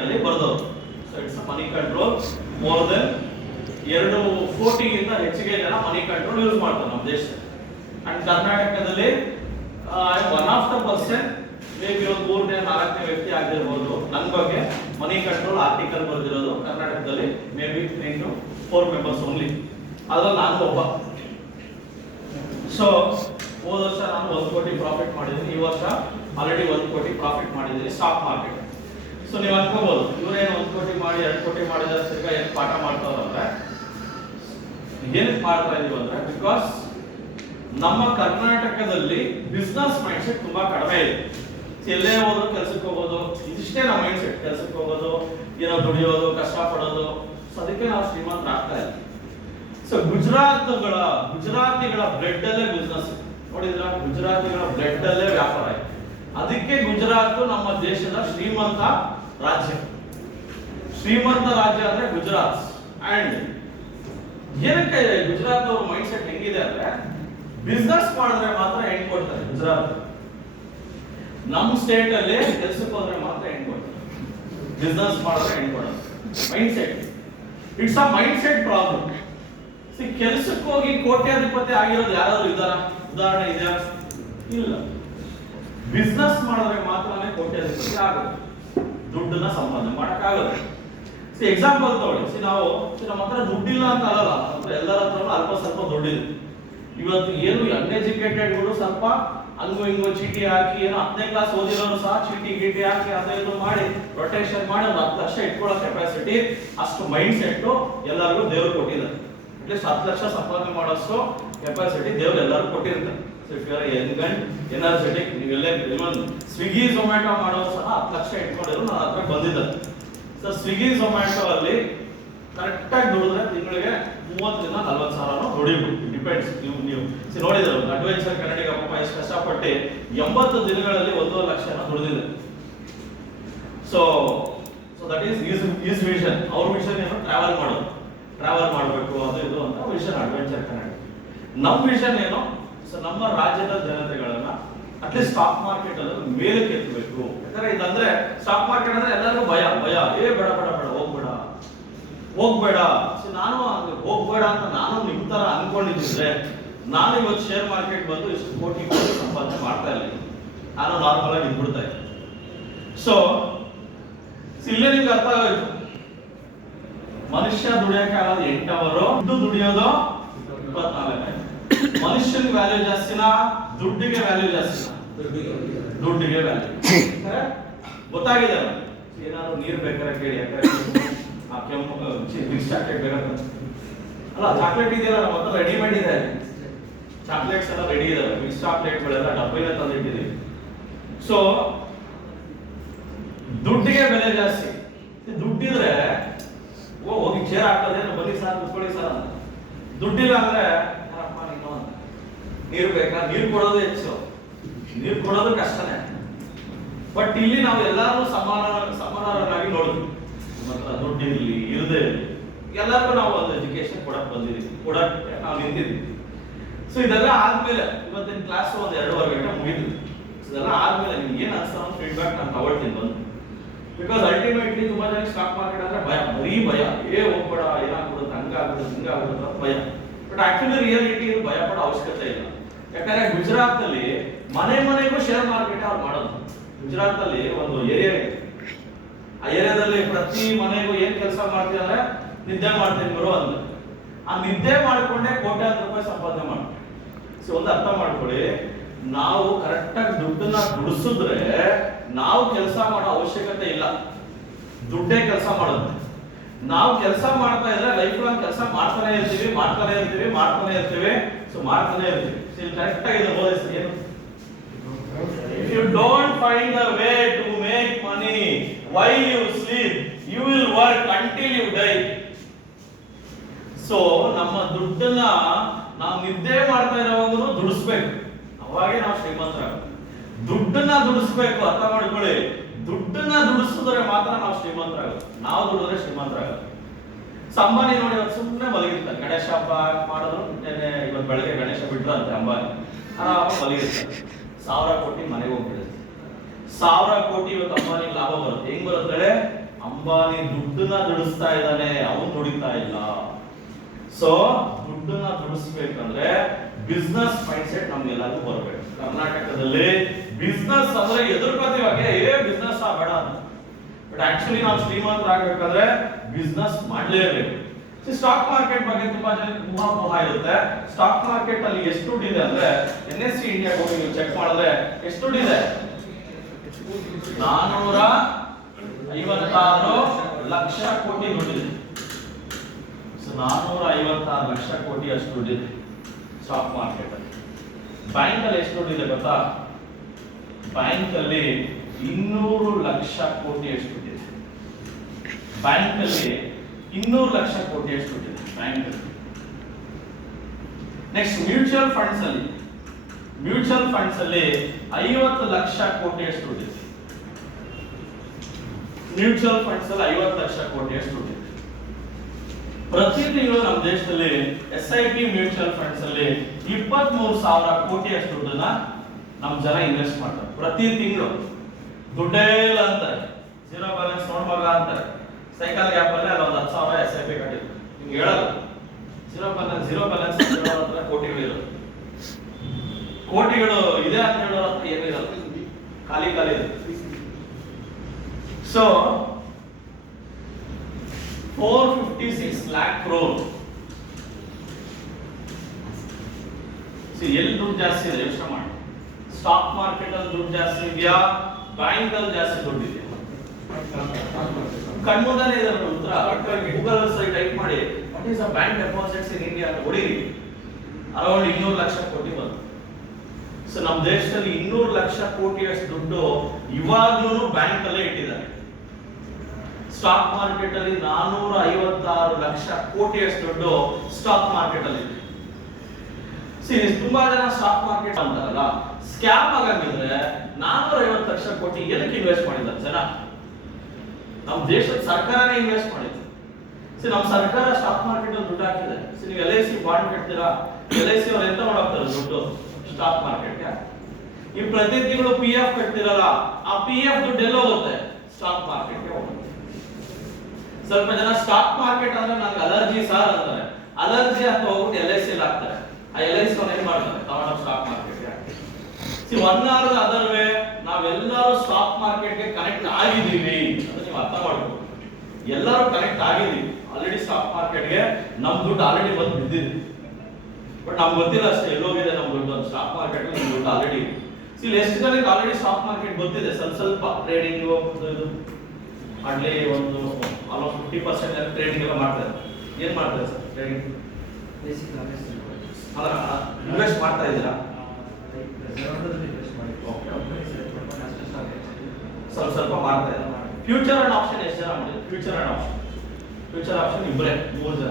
ಅಲ್ಲಿ ಬರ್ದೋದು. So it's money control more than 240 ಗಿಂತ ಹೆಚ್ಚಿಗೆ ಜನ ಮನಿ ಕಂಟ್ರೋಲ್ ಯೂಸ್ ಮಾಡ್ತಾರೆ ನಮ್ಮ ದೇಶದಲ್ಲಿ. ಅಂಡ್ ಕರ್ನಾಟಕದಲ್ಲಿ one of the person may be ಒಂದು 3ನೇ 4ನೇ ವ್ಯಕ್ತಿ ಆಗಿರ್ಬೋದು ನನ್ನ ಬಗ್ಗೆ ಮನಿ ಕಂಟ್ರೋಲ್ ಆರ್ಟಿಕಲ್ ಬರೆದಿರೋದು ಕರ್ನಾಟಕದಲ್ಲಿ may be 3 to 4 members only. ಅದ್ರಲ್ಲಿ ನಾನು ಒಬ್ಬ. ಸೊ ಹೋದ ವರ್ಷ ನಾನು 1 ಕೋಟಿ ಪ್ರಾಫಿಟ್ ಮಾಡಿದ್ದೀನಿ. ಈ ವರ್ಷ ಆಲ್ರೆಡಿ 1 ಕೋಟಿ ಪ್ರಾಫಿಟ್ ಮಾಡಿದ್ದೀನಿ ಸ್ಟಾಕ್ ಮಾರ್ಕೆಟ್. ಸೊ ನೀವು ಅನ್ಕೋಬಹುದು ಇವರೇನು 1 ಕೋಟಿ ಮಾಡಿ 2 ಕೋಟಿ ಮಾಡಿದ್ರೆ ಸಿರ್ಗ ಏನು ಪಾಠ ಮಾಡ್ತಾರಂದ್ರೆ ಏನಕ್ಕೆ ಮಾಡ್ತಾ ಇದೀವಿ ಅಂದ್ರೆ ಬಿಕಾಸ್ ನಮ್ಮ ಕರ್ನಾಟಕದಲ್ಲಿ ಬಿಸ್ನೆಸ್ ಮೈಂಡ್ ಸೆಟ್ ತುಂಬಾ ಕಡಿಮೆ ಇದೆ. ಎಲ್ಲೇ ಹೋದ್ರು ಕೆಲ್ಸಕ್ಕೆ ಹೋಗೋದು ಇದಿಷ್ಟೇ ನಮ್ಮ ಮೈಂಡ್ ಸೆಟ್. ಕೆಲ್ಸಕ್ಕೆ ಹೋಗೋದು, ಏನೋ ದುಡಿಯೋದು, ಕಷ್ಟ ಪಡೋದು. ಸೊ ಅದಕ್ಕೆ ನಾವು ಶ್ರೀಮಂತ ಆಗ್ತಾ ಇಲ್ಲ. ಸೊ ಗುಜರಾತಿಗಳ ಬ್ರೆಡ್ ಅಲ್ಲೇ ಬಿಸ್ನೆಸ್ ನೋಡಿದ್ರ, ಗುಜರಾತಿಗಳ ಬ್ರೆಡ್ ಅಲ್ಲೇ ವ್ಯಾಪಾರ ಇದೆ. ಅದಕ್ಕೆ ಗುಜರಾತ್ ನಮ್ಮ ದೇಶದ ಶ್ರೀಮಂತ ರಾಜ್ಯ. ಶ್ರೀಮಂತ ರಾಜ್ಯ ಅಂದ್ರೆ ಗುಜರಾತ್. ಅಂಡ್ ಏನಕ್ಕೆ ಗುಜರಾತ್ ಅವ್ರ ಮೈಂಡ್ ಸೆಟ್ ಹೆಂಗಿದೆ ಅಂದ್ರೆ ಬಿಸ್ನೆಸ್ ಮಾಡಿದ್ರೆ ಮಾತ್ರ ಹೆಣ್ ಕೊಡ್ತಾರೆ ಗುಜರಾತ್. ನಮ್ಮ ಸ್ಟೇಟ್ ಅಲ್ಲಿ ಕೆಲಸಕ್ಕೆ ಹೋದ್ರೆ ಮಾತ್ರ ಹೆಣ್ ಕೊಡ್ತಾರೆ, ಬಿಸ್ನೆಸ್ ಮಾಡಿದ್ರೆ ಹೆಣ್ ಕೊಡೋದು. Mind set, it's a mind set problem. ಕೆಲಸಕ್ಕೆ ಹೋಗಿ ಕೋಟ್ಯಾಧಿಪತಿ ಆಗಿರೋದು ಯಾರಾದ್ರೂ ಇದ್ದಾರಾ? ಉದಾಹರಣೆ ಇದೆಯಾ? ಇಲ್ಲ. ಬಿಸ್ನೆಸ್ ಮಾಡಿದ್ರೆ ಮಾತ್ರನೇ ಕೋಟ್ಯಾಧಿಪತಿ ಆಗೋದು, ದುಡ್ಡನ್ನ ಸಂಪಾದನೆ ಮಾಡಕ್ಕಾಗೋದು. ಎಕ್ಸಾಂಪಲ್ ತಗೊಳ್ಳಿ. ನಾವು ನಮ್ಮ ಹತ್ರ ದುಡ್ಡಿಲ್ಲ ಅಂತ ಅಲ್ಲ, ಎಲ್ಲರ ಹತ್ರ ಅಲ್ಪ ಸ್ವಲ್ಪ ದುಡ್ಡಿದೆ. ಇವತ್ತು ಏನು ಅನ್ಎಜುಕೇಟೆಡ್ಗಳು ಸ್ವಲ್ಪ ಹಂಗು ಹಿಂಗು ಚೀಟಿ ಹಾಕಿ, ಏನೋ 10ನೇ ಕ್ಲಾಸ್ ಓದಿರೋರು ಸಹ ಚೀಟಿ ಗೀಟಿ ಹಾಕಿ ಅದನ್ನು ಮಾಡಿ ರೊಟೇಷನ್ ಮಾಡಿ 10 ಲಕ್ಷ ಇಟ್ಕೊಳ್ಳೋ ಕೆಪಾಸಿಟಿ, ಅಷ್ಟು ಮೈಂಡ್ ಸೆಟ್ ಎಲ್ಲರಿಗೂ ದೇವ್ರು ಕೊಟ್ಟಿದ್ದಾರೆ. ಅಟ್ಲೀಸ್ಟ್ 10 ಲಕ್ಷ ಸಂಪಾದನೆ ಮಾಡೋಷ್ಟು ಕೆಪಾಸಿಟಿ ದೇವ್ರು ಎಲ್ಲರಿಗೂ ಕೊಟ್ಟಿರ್ತಾರೆ. If you are young and energetic, ನೀವೆಲ್ಲ ಸ್ವಿಗ್ಗಿ ಝೊಮ್ಯಾಟೊ ಮಾಡೋರು ಸಹ 10 ಲಕ್ಷ ಇಟ್ಕೊಂಡಿದ್ರು ನನ್ನ ಹತ್ರ ಬಂದಿದ್ದಾರೆ. ಸೊ ಸ್ವಿಗ್ಗಿ ಝೊಮ್ಯಾಟೊ ಅಲ್ಲಿ ಕರೆಕ್ಟ್ ಆಗಿ ದುಡಿದ್ರೆ ತಿಂಗಳಿಗೆ 30 ರಿಂದ 40 ಸಾವಿರ ದುಡಿಬಹುದು. ಡಿಪೆಂಡ್ಸ್. ನೀವು ನೋಡಿದ್ರೆ ಅಡ್ವೆಂಚರ್ ಕನ್ನಡಿಗ ಪಾಪ ಎಷ್ಟು ಕಷ್ಟಪಟ್ಟು 80 ದಿನಗಳಲ್ಲಿ 1.5 ಲಕ್ಷ ದುಡಿದಿದೆ. So that is is vision. ಅವ್ರ ವಿಷನ್ ಏನು? ಟ್ರಾವೆಲ್ ಮಾಡೋದು, ಟ್ರಾವೆಲ್ ಮಾಡಬೇಕು, ಅದು ಇದು ಅಂತ ವಿಷನ್ ಅಡ್ವೆಂಚರ್ ಕನ್ನಡ. ನಮ್ಮ ವಿಷನ್ ಏನು? ಸೊ ನಮ್ಮ ರಾಜ್ಯದ ಜನತೆಗಳನ್ನ ಅಟ್ಲೀಸ್ಟ್ ಸ್ಟಾಕ್ ಮಾರ್ಕೆಟ್ ಅಲ್ಲಿ ಮೇಲಕ್ಕೆ ಎತ್ತಬೇಕು. ಯಾಕಂದ್ರೆ ಇದಂದ್ರೆ ಸ್ಟಾಕ್ ಮಾರ್ಕೆಟ್ ಅಂದ್ರೆ ಎಲ್ಲರಿಗೂ ಭಯ ಭಯ, ಬೇಡ ಬೇಡ ಬೇಡ ಹೋಗ್ಬೇಡ. ನಾನು ಹೋಗ್ಬೇಡ ಅಂತ ನಾನು ನಿಮ್ ತರ ಅನ್ಕೊಂಡಿದ್ದಿದ್ರೆ ನಾನು ಇವತ್ತು ಶೇರ್ ಮಾರ್ಕೆಟ್ ಬಂದು ಇಷ್ಟು ಕೋಟಿ ಸಂಪಾದನೆ ಮಾಡ್ತಾ ಇಲ್ಲ, ನಾನು ನಾರ್ಮಲ್ ಆಗಿ ನಿಂತ್ಬಿಡ್ತಾ ಇದ್ದೆ. ಸೊ ಇಲ್ಲೇ ನಿಮ್ಗೆ ಅರ್ಥ ಆಗೋಯ್ತು, ಮನುಷ್ಯ ದುಡಿಯಕ್ಕೆ ಆಗೋದು 8 ಅವರು, ದುಡಿಯೋದು 24. ಮನುಷ್ಯನ ವ್ಯಾಲ್ಯೂ ಜಾಸ್ತಿನಾ ದುಡ್ಡಿಗೆ ವ್ಯಾಲ್ಯೂ ಜಾಸ್ತಿನಾ? ದುಡ್ಡಿಗೆ ವ್ಯಾಲ್ಯೂ. ಗೊತ್ತಾಗಿದೆ. ಏನಾದ್ರು ನೀರು ಬೇಕಾದ್ರೆ ಕೇಳಿ, ಯಾಕಂದ್ರೆ ಆ ಕೆಂಪು ಬಿಗ್ ಚಾಕ್ಲೇಟ್ ಬೇಕಾದ್ರೆ ಅಲ್ಲ, ಚಾಕ್ಲೇಟ್ ಇದೆಯಲ್ಲ ನಮ್ಮ ಹತ್ರ ರೆಡಿಮೇಡ್ ಇದೆ. ಚಾಕ್ಲೇಟ್ಸ್ ಎಲ್ಲ ರೆಡಿ ಇದಾವೆ, ಬಿಗ್ ಚಾಕ್ಲೇಟ್ಗಳೆಲ್ಲ ಡಬ್ಬಿನ ತಂದಿಟ್ಟಿದ್ದೀವಿ. ಸೊ ದುಡ್ಡಿಗೆ ಬೆಲೆ ಜಾಸ್ತಿ. ದುಡ್ಡಿದ್ರೆ ಹೋಗಿ ಚೇರ್ ಹಾಕೋದೇ ಬನ್ನಿ ಸರ್ ಕೂತ್ಕೊಳ್ಳಿ ಸರ್ ಅಂತ. ದುಡ್ಡಿಲ್ಲ ಅಂದ್ರೆ ನೀರು ಬೇಕಾ? ನೀರು ಕೊಡೋದು ಹೆಚ್ಚು, ನೀರು ಕೊಡೋದು ಕಷ್ಟನೇ. ಬಟ್ ಇಲ್ಲಿ ನಾವು ಎಲ್ಲರೂ ಸಮಾನರಾಗಿ ನೋಡಿದ್ವಿ. ನಮ್ಮ ದುಡ್ಡಿರ್ಲಿ ಇರದೇ ಇರಲಿ ಎಲ್ಲರಿಗೂ ನಾವು ಒಂದು ಎಜುಕೇಶನ್ ಕೊಡಕ್ ಬಂದಿದ್ದೀವಿ, ಕೊಡಕ್ಕೆ ನಾವು ನಿಂತಿದ್ವಿ. ಸೊ ಇದೆಲ್ಲ ಆದ್ಮೇಲೆ ಇವತ್ತಿನ ಕ್ಲಾಸ್ ಒಂದು 2.5 ಗಂಟೆ ಮುಗಿದ್ವಿ. ಇದೆಲ್ಲ ಆದ್ಮೇಲೆ ನಿಮ್ಗೆ ಏನ್ ಅನ್ಸ್ತಾ ಫೀಡ್ಬ್ಯಾಕ್ ನಾನು ತಗೊಳ್ತೀನಿ ಬಂದು. ಬಿಕಾಸ್ ಅಲ್ಟಿಮೇಟ್ಲಿ ತುಂಬಾ ಜನ ಸ್ಟಾಕ್ ಮಾರ್ಕೆಟ್ ಅಂದ್ರೆ ಭಯ, ಬರೀ ಭಯ. ಹೋಗ್ಬೇಡ, ಏನಾಗ್ಬಿಡುತ್ತೆ, ಹಂಗಾಗ್ಬಿಡುತ್ತೆ ಹಿಂಗಾಗ್ಬಿಡುತ್ತೆ ಅಂತ ಭಯ. ಬಟ್ ಆಕ್ಚುಲಿ ರಿಯಾಲಿಟಿ ಭಯ ಪಡೋ ಅವಶ್ಯಕತೆ ಇಲ್ಲ. ಯಾಕಂದ್ರೆ ಗುಜರಾತ್ ಅಲ್ಲಿ ಮನೆಗೂ ಶೇರ್ ಮಾರ್ಕೆಟ್ ಅವ್ರು ಮಾಡೋದು. ಗುಜರಾತ್ ಅಲ್ಲಿ ಒಂದು ಏರಿಯಾ ಇದೆ, ಆ ಏರಿಯಾದಲ್ಲಿ ಪ್ರತಿ ಮನೆಗೂ ಏನ್ ಕೆಲಸ ಮಾಡ್ತೀವಿ ಅಂದ್ರೆ ನಿದ್ದೆ ಮಾಡ್ತೀನಿ ಬರೋ ಅಂತ. ಆ ನಿದ್ದೆ ಮಾಡ್ಕೊಂಡೆ ಕೋಟ್ಯಾಂತರ ರೂಪಾಯಿ ಸಂಪಾದನೆ ಮಾಡ್ತೀವಿ. ಸೊ ಒಂದು ಅರ್ಥ ಮಾಡ್ಕೊಳ್ಳಿ, ನಾವು ಕರೆಕ್ಟ್ ಆಗಿ ದುಡ್ಡನ್ನ ದುಡಿಸಿದ್ರೆ ನಾವು ಕೆಲಸ ಮಾಡೋ ಅವಶ್ಯಕತೆ ಇಲ್ಲ, ದುಡ್ಡೇ ಕೆಲಸ ಮಾಡೋದು. ನಾವು ಕೆಲಸ ಮಾಡ್ತಾ ಇದ್ರೆ ಲೈಫ್ ಲಾಂಗ್ ಕೆಲಸ ಮಾಡ್ತಾನೆ ಇರ್ತೀವಿ. ಸೊ ಮಾಡ್ತಾನೆ ಇರ್ತೀವಿ. ಕರೆಕ್ಟ್ ಆಗಿ ಓದಿಸಿ ಏನು? If you don't find a way to make money while you sleep, you will work until you die. So ನಮ್ಮ ದುಡ್ಡನ್ನ ನಾವು ನಿದ್ದೆ ಮಾಡ್ತಾ ಇರೋವಾಗಲೂ ದುಡಿಸ್ಬೇಕು, ಅವಾಗೇ ನಾವು ಶ್ರೀಮಂತರಾಗೋದು. ದುಡ್ಡನ್ನ ದುಡಿಸ್ಬೇಕು, ಅರ್ಥ ಮಾಡ್ಕೊಳ್ಳಿ. ದುಡ್ಡನ್ನ ದುಡಿಸಿದ್ರೆ ಮಾತ್ರ ನಾವು ಶ್ರೀಮಂತರಾಗೋದು, ನಾವು ದುಡಿದ್ರೆ ಶ್ರೀಮಂತರಾಗೋದು. ಅಂಬಾನಿ ನೋಡಿ ಇವತ್ತು ಸುಮ್ಮನೆ ಮಲಗಿರ್ತಾರೆ. ಗಣೇಶ ಹಬ್ಬ ಮಾಡಿದ್ರು, ಇವತ್ತು ಬೆಳಗ್ಗೆ ಗಣೇಶ ಬಿಟ್ರು ಅಂತ ಅಂಬಾನಿ ಆರಾಮಾಗಿ ಮಲಗಿರ್ತಾರೆ. 1000 ಕೋಟಿ ಮನೆಗೆ ಹೋಗ್ಬಿಡುತ್ತೆ. 1000 ಕೋಟಿ ಇವತ್ತು ಅಂಬಾನಿ ಲಾಭ ಬರುತ್ತೆ. ಹೆಂಗ್ ಬರುತ್ತೆ? ಅಂಬಾನಿ ದುಡ್ಡನ್ನ ದುಡಿಸ್ತಾ ಇದ್ದಾನೆ, ಅವನು ದುಡಿತಾ ಇಲ್ಲ. ಸೊ ದುಡ್ಡನ್ನ ದುಡಿಸ್ಬೇಕಂದ್ರೆ ಬಿಸ್ನೆಸ್ ಮೈಂಡ್ ಸೆಟ್ ನಮ್ಗೆಲ್ಲರಿಗೂ ಬರಬೇಕು. ಕರ್ನಾಟಕದಲ್ಲಿ ಬಿಸ್ನೆಸ್ ಅಂದ್ರೆ ಎದುರ್ಕೋತೀವಾಗೆ ಬಿಸ್ನೆಸ್ ಬೇಡ ಅಂತ. ಬಟ್ ಆಕ್ಚುಲಿ ನಾವು ಶ್ರೀಮಂತರಾಗಬೇಕಾದ್ರೆ ಬಿಸ್ನೆಸ್ ಮಾಡಲೇಬೇಕು. ಸ್ಟಾಕ್ ಮಾರ್ಕೆಟ್ ಬಗ್ಗೆ ತುಂಬಾ ಜನಕ್ಕೆ ಊಹಾಪೋಹ ಇರುತ್ತೆ. ಸ್ಟಾಕ್ ಮಾರ್ಕೆಟ್ ಅಲ್ಲಿ ಎಷ್ಟು ದುಡ್ಡಿದೆ ಅಂದ್ರೆ NSE ಇಂಡಿಯಾ ಹೋಗಿ ನೀವು ಚೆಕ್ ಮಾಡಿದ್ರೆ ಎಷ್ಟು ದುಡ್ಡಿದೆ? 456 ಲಕ್ಷ ಕೋಟಿ ದುಡ್ಡಿದೆ. 456 ಲಕ್ಷ ಕೋಟಿ ಅಷ್ಟು ದುಡ್ಡಿದೆ ಸ್ಟಾಕ್ ಮಾರ್ಕೆಟ್ ಅಲ್ಲಿ. ಬ್ಯಾಂಕ್ ಅಲ್ಲಿ ಎಷ್ಟು ದುಡ್ಡಿದೆ ಗೊತ್ತಾ? ಬ್ಯಾಂಕ್ ಅಲ್ಲಿ 200 ಲಕ್ಷ ಕೋಟಿ ಎಷ್ಟು ದುಡ್ಡಿದೆ. ಬ್ಯಾಂಕ್ ಅಲ್ಲಿ 200 ಲಕ್ಷ ಕೋಟಿ ಎಷ್ಟು ದುಡ್ಡಿದೆ ಬ್ಯಾಂಕ್ ಅಲ್ಲಿ. ನೆಕ್ಸ್ಟ್ ಮ್ಯೂಚುವಲ್ ಫಂಡ್ಸ್ ಅಲ್ಲಿ 50 ಲಕ್ಷ ಕೋಟಿ ಎಷ್ಟು ದುಡ್ಡಿದೆ. ಮ್ಯೂಚುವಲ್ ಫಂಡ್ಸ್ ಅಲ್ಲಿ 50 ಲಕ್ಷ ಕೋಟಿ ಎಷ್ಟು ದುಡ್ಡಿದೆ. ಪ್ರತಿ ತಿಂಗಳು ನಮ್ಮ ದೇಶದಲ್ಲಿ SIP ಮ್ಯೂಚುವಲ್ ಫಂಡ್ಸ್ ಅಲ್ಲಿ 23,000 ಕೋಟಿ ಅಷ್ಟು ದುಡ್ಡನ್ನ ನಮ್ಮ ಜನ ಇನ್ವೆಸ್ಟ್ ಮಾಡ್ತಾರೆ ಪ್ರತಿ ತಿಂಗಳು. ದುಡ್ಡೇ ಇಲ್ಲ ಅಂತಾರೆ, ಜೀರೋ ಬ್ಯಾಲೆನ್ಸ್ ನೋಡ್ಮಗ ಅಂತಾರೆ. ಸೈಕಲ್ ಗ್ಯಾಪ್ ಅಲ್ಲಿ ಅಲ್ಲಿ ಒಂದು 10,000 SIP ಕಟ್ಟಿದ್ರು. ನಿಮ್ಗೆ ಹೇಳಲ್ಲ ಜೀರೋ ಬ್ಯಾಲೆನ್ಸ್ ಹತ್ರ ಕೋಟಿಗಳಿರೋದು. ಕೋಟಿಗಳು ಇದೆ ಅಂತ ಹೇಳೋರ ಹತ್ರ ಏನಿರಲ್ಲ, ಖಾಲಿ ಇದೆ. So 456 lakh crore. ಎಲ್ಲಿ ದುಡ್ಡು ಜಾಸ್ತಿ ಇದೆ ಯೋಚನೆ ಮಾಡಿ. ಸ್ಟಾಕ್ ಮಾರ್ಕೆಟ್ ಅಲ್ಲಿ ದುಡ್ಡು ಜಾಸ್ತಿ ಇದೆಯಾ, ಬ್ಯಾಂಕ್ ಅಲ್ಲಿ ಜಾಸ್ತಿ ದುಡ್ಡು ಇದೆಯಾ? ಕಣ್ಮುಂದನೇ ಇದೆ ಉತ್ತರ. ಗೂಗಲ್ ಸೈಟ್ ಟೈಪ್ ಮಾಡಿ what is a bank deposits in India ಅಂತ ಹೊಡೀರಿ, ಅರೌಂಡ್ 200 ಲಕ್ಷ ಕೋಟಿ ಬಂತು. ಸೊ ನಮ್ಮ ದೇಶದಲ್ಲಿ 200 ಲಕ್ಷ ಕೋಟಿಯಷ್ಟು ದುಡ್ಡು ಇವಾಗ್ಲೂ ಬ್ಯಾಂಕ್ ಅಲ್ಲೇ ಇಟ್ಟಿದ್ದಾರೆ. ಸ್ಟಾಕ್ ಮಾರ್ಕೆಟ್ ಅಲ್ಲಿ 456 ಲಕ್ಷ ಕೋಟಿಯಷ್ಟು ದುಡ್ಡು ಸ್ಟಾಕ್ ಮಾರ್ಕೆಟ್ ಅಲ್ಲಿ ಇದೆ. ತುಂಬಾ ಜನ ಸ್ಟಾಕ್ ಮಾರ್ಕೆಟ್ ಅಂತಾರಲ್ಲ, ಸ್ಕ್ಯಾಮ್ ಆಗಂಗಿದ್ರೆ 450 ಲಕ್ಷ ಕೋಟಿ ಏನಕ್ಕೆ ಇನ್ವೆಸ್ಟ್ ಮಾಡಿದ್ದಾರೆ ಜನ? ನಮ್ಮ ದೇಶದ ಸರ್ಕಾರನೇ ಇನ್ವೆಸ್ಟ್ ಮಾಡಿದೆ. ನಮ್ಮ ಸರ್ಕಾರ ಸ್ಟಾಕ್ ಮಾರ್ಕೆಟ್ ಅಲ್ಲಿ ದುಡ್ಡು ಹಾಕಿದೆ. ನೀವು LIC ಬಾಂಡ್ ಕಟ್ತೀರಾ, LIC ಅವ್ರು ಎಂತ ಮಾಡೋಗ್ತಾರೆ ದುಡ್ಡು ಸ್ಟಾಕ್ ಮಾರ್ಕೆಟ್ಗೆ. ಈ ಪ್ರತಿ ತಿಂಗಳು PF ಕಟ್ತಿರಲ್ಲ, ಆ PF ದುಡ್ಡು ಎಲ್ಲ ಹೋಗುತ್ತೆ ಸ್ಟಾಕ್ ಮಾರ್ಕೆಟ್ಗೆ ಹೋಗುತ್ತೆ. ಸ್ವಲ್ಪ ಜನ ಸ್ಟಾಕ್ ಮಾರ್ಕೆಟ್ ಅಂದ್ರೆ ನನಗೆ ಅಲರ್ಜಿ ಸಾರ್ ಅಂತಾರೆ. ಅಲರ್ಜಿ ಅಂತ ಹೋಗ್ಬಿಟ್ಟು LIC ಅಲ್ಲಿ ಹಾಕ್ತಾರೆ. ಆ LIC ಅವ್ರು ಏನ್ ಮಾಡ್ತಾರೆ ತಗೊಂಡು ಸ್ಟಾಕ್ ಮಾರ್ಕೆಟ್ಗೆ ಹಾಕಿ. ಒನ್ ಆರ್ ಅದರ್ ವೇ ನಾವೆಲ್ಲರೂ ಸ್ಟಾಕ್ ಮಾರ್ಕೆಟ್ಗೆ ಕನೆಕ್ಟ್ ಆಗಿದ್ದೀವಿ ಅಂತ ನೀವು ಅರ್ಥ ಮಾಡ್ಬೇಕು. ಎಲ್ಲರೂ ಕನೆಕ್ಟ್ ಆಗಿದ್ದೀವಿ ಆಲ್ರೆಡಿ ಸ್ಟಾಕ್ ಮಾರ್ಕೆಟ್ಗೆ. ನಮ್ ದುಡ್ಡು ಆಲ್ರೆಡಿ ಬಂದು ಬಿದ್ದಿದೆ, ಬಟ್ ನಮ್ಗೆ ಗೊತ್ತಿಲ್ಲ ಅಷ್ಟೇ ಎಲ್ಲೋಗಿದೆ ನಮ್ ದುಡ್ಡು. ಸ್ಟಾಕ್ ಮಾರ್ಕೆಟ್ ನಮ್ ದುಡ್ಡು ಆಲ್ರೆಡಿ ಎಷ್ಟು ಜನಕ್ಕೆ ಆಲ್ರೆಡಿ ಸ್ಟಾಕ್ ಮಾರ್ಕೆಟ್ ಗೊತ್ತಿದೆ. ಸ್ವಲ್ಪ ಟ್ರೇಡಿಂಗ್ ಇದು ಮಾಡ್ಲಿ ಒಂದು ಆಲ್ಮೋಸ್ಟ್ 50% ಟ್ರೇಡಿಂಗ್ ಎಲ್ಲ ಮಾಡ್ತಾರೆ. ಏನ್ ಮಾಡ್ತಾರೆ ಸರ್ ಟ್ರೇಡಿಂಗ್? ಇನ್ವೆಸ್ಟ್ ಮಾಡ್ತಾ ಇದ್ದೀರಾ? ಸ್ವಲ್ಪ ಮಾಡ್ತಾ ಇದ್ದಾರೆ. ಫ್ಯೂಚರ್ ಅಂಡ್ ಆಪ್ಷನ್ ಎಷ್ಟು ಜನ ಮಾಡಿದ್ರು? ಫ್ಯೂಚರ್ ಆಪ್ಷನ್ ಇಬ್ಬರೇ, 3 ಜನ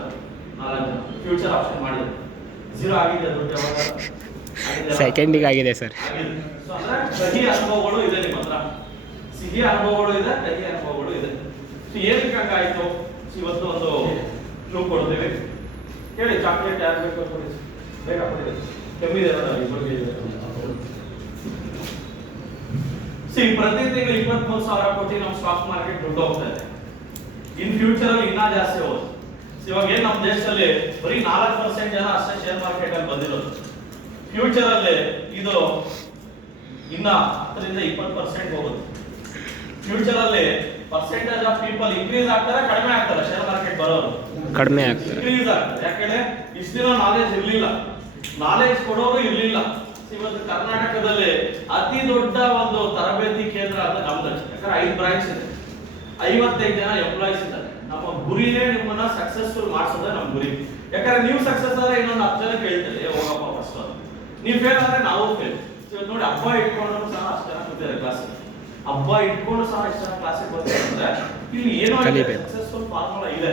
4 ಜನ ಫ್ಯೂಚರ್ ಆಪ್ಷನ್ ಮಾಡಿದ್ರು. ಝೀರೋ ಆಗಿದೆ ದುಡ್ಡು ಯಾವಾಗ? ಸೆಕೆಂಡಿಗೆ ಆಗಿದೆ ಸರ್. ಸೊ ಅಂದ್ರೆ ಕಹಿ ಅನುಭವಗಳು ಇದೆ ನಿಮ್ಮ ಹತ್ರ, ಸಿಹಿ ಅನುಭವಗಳು ಇದೆ, ಕಹಿ ಅನುಭವಗಳು ಇದೆ. ಸೊ ಏನಕ್ಕೆ ಹಂಗಾಯ್ತು ಇವತ್ತು ಒಂದು ಕ್ಲೂ ಕೊಡ್ತೀವಿ. ಹೇಳಿ, ಚಾಕ್ಲೇಟ್ ಯಾರು ಬೇಕು ಕೊಡಿ, ಬೇಗ ಕೊಡಿ. ಕೆಮ್ಮಿದೆ ಪ್ರತಿ ತಿಂಗಳು 23,000 ಕೋಟಿ ನಮ್ಮ ಸ್ಟಾಕ್ ಮಾರ್ಕೆಟ್ ದುಡ್ಡು ಹೋಗ್ತಾ ಇದೆ. ಇನ್ ಫ್ಯೂಚರ್ ಅಲ್ಲಿ ಇನ್ನೂ ಜಾಸ್ತಿ ಹೋಗುತ್ತೆ. ಇವಾಗ ಏನ್ ನಮ್ಮ ದೇಶದಲ್ಲಿ ಬರೀ 4% ಜನ ಅಷ್ಟೇ ಶೇರ್ ಮಾರ್ಕೆಟ್ ಅಲ್ಲಿ ಬಂದಿರೋದು. ಫ್ಯೂಚರ್ ಅಲ್ಲಿ ಇದು ಇನ್ನ 10-20% ಹೋಗುತ್ತೆ. ಫ್ಯೂಚರ್ ಅಲ್ಲಿ ಪರ್ಸೆಂಟೇಜ್ ಆಫ್ ಪೀಪಲ್ ಇನ್ಕ್ರೀಸ್ ಆಗ್ತಾರೆ, ಕಡಿಮೆ ಆಗ್ತಾರೆ. ಶೇರ್ ಮಾರ್ಕೆಟ್ ಬರೋರು ಕಡಿಮೆ ಆಗ್ತಾರೆ, ಇನ್ಕ್ರೀಸ್ ಆಗ್ತಾರೆ. ಯಾಕಂದ್ರೆ ಇಷ್ಟು ದಿನ ನಾಲೆಜ್ ಇರ್ಲಿಲ್ಲ, ನಾಲೆಜ್ ಕೊಡೋರು ಇರ್ಲಿಲ್ಲ. ಇವತ್ತು ಕರ್ನಾಟಕದಲ್ಲಿ ಅತಿ ದೊಡ್ಡ ಒಂದು ತರಬೇತಿ ಕೇಂದ್ರ ಅಂತ ನಮ್ದು. ಯಾಕಂದ್ರೆ 5 ಬ್ರಾಂಚ್ ಇದೆ, 55 ಜನ ಎಂಪ್ಲಾಯೀಸ್ ಇದ್ದಾರೆ. ನಮ್ಮ ಗುರಿನೇ ನಿಮ್ಮನ್ನ ಸಕ್ಸಸ್ಫುಲ್ ಮಾಡಿಸೋದೇ ನಮ್ಮ ಗುರಿ. ಯಾಕಂದ್ರೆ ನೀವು ಸಕ್ಸಸ್ ಆದ್ರೆ ಇನ್ನೊಂದು 10 ಜನ ಕೇಳ್ತಾರೆ ಹೋಗಪ್ಪ ಫಸ್ಟ್. ನೀವು ಫೇಲ್ ಆದ್ರೆ ನಾವು ಫೇಲ್. ಇವತ್ತು ನೋಡಿ, ಹಬ್ಬ ಇಟ್ಕೊಂಡ್ರು ಸಹ ಅಷ್ಟು ಜನ ಕೂತಿದ್ದಾರೆ ಕ್ಲಾಸಿಗೆ. ಹಬ್ಬ ಇಟ್ಕೊಂಡು ಸಹ ಎಷ್ಟು ಜನ ಕ್ಲಾಸಿಗೆ ಬರ್ತಾರೆ ಅಂದ್ರೆ ಇಲ್ಲಿ ಏನೋ ಸಕ್ಸಸ್ಫುಲ್ ಫಾರ್ಮುಲಾ ಇದೆ.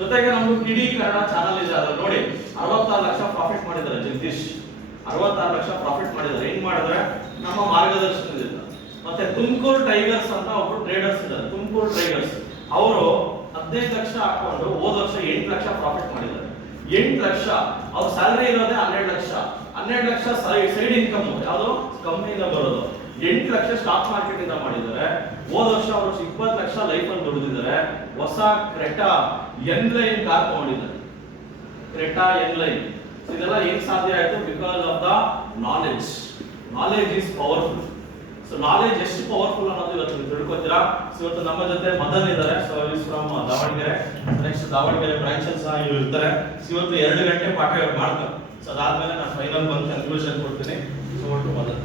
ಜೊತೆಗೆ ನಮ್ದು ಕಿಡಿ ಕನ್ನಡ ಚಾನಲ್ ಇದೆ, ಅದ್ರ ನೋಡಿ 66 ಲಕ್ಷ ಪ್ರಾಫಿಟ್ ಮಾಡಿದ್ದಾರೆ ಜಗದೀಶ್. 66 ಲಕ್ಷ ಪ್ರಾಫಿಟ್ ಮಾಡಿದ್ದಾರೆ. ಹೆಂಗ್ ಮಾಡಿದ್ರೆ ನಮ್ಮ ಮಾರ್ಗದರ್ಶನದಿಂದ. ಮತ್ತೆ ತುಮಕೂರು ಟೈಗರ್ಸ್ ಅಂತ ಒಬ್ರು ಟ್ರೇಡರ್ಸ್ ಇದ್ದಾರೆ, ತುಮಕೂರು ಟೈಗರ್ಸ್. ಅವರು 15 ಲಕ್ಷ ಹಾಕೊಂಡು ಹೋದ ವರ್ಷ 8 ಲಕ್ಷ ಪ್ರಾಫಿಟ್ ಮಾಡಿದ್ದಾರೆ. 8 ಲಕ್ಷ ಅವ್ರ ಸ್ಯಾಲರಿ ಇರೋದೇ 12 ಲಕ್ಷ. 12 ಲಕ್ಷ ಸೈಡ್ ಇನ್ಕಮ್ ಯಾವುದು ಕಂಪನಿಯಿಂದ ಬರೋದು. 8 ಲಕ್ಷ ಸ್ಟಾಕ್ ಮಾರ್ಕೆಟ್ ಇಂದ ಮಾಡಿದ್ದಾರೆ. ಹೋದ ವರ್ಷ ಅವರು 20 ಲಕ್ಷ ಲೈಫ್ ಅಲ್ಲಿ ದುಡಿದಿದ್ದಾರೆ. ಹೊಸ ಕ್ರೆಟಾ ಎನ್ ಲೈನ್ ಕಾರ್ ತಗೊಂಡಿದ್ದಾರೆ. ಕ್ರೆಟಾ ಎನ್ ಲೈನ್ ಇದೆಲ್ಲ ಏನ್ ಸಾಧ್ಯ ಆಯ್ತು? Because of the knowledge. Knowledge is powerful. So knowledge ಎಷ್ಟು ಪವರ್ಫುಲ್ ಅನ್ನೋದು ಇವತ್ತು ನೀವು ತಿಳ್ಕೊತೀರಾ. ಸೊ ಇವತ್ತು ನಮ್ಮ ಜೊತೆ ಮದನ್ ಇದ್ದಾರೆ, service from Davanagere. Next Davanagere branches ಸಹ ಇವ್ರು ಇರ್ತಾರೆ. ಸೊ ಇವತ್ತು 2 ಗಂಟೆ ಪಾಠ ಮಾಡ್ತಾರೆ. ಸೊ ಅದಾದ್ಮೇಲೆ ನಾನು ಫೈನಲ್ ಬಂದು ಕನ್ಕ್ಲೂಷನ್ ಕೊಡ್ತೀನಿ. ಸೊ ಒಟ್ಟು ಮದನ್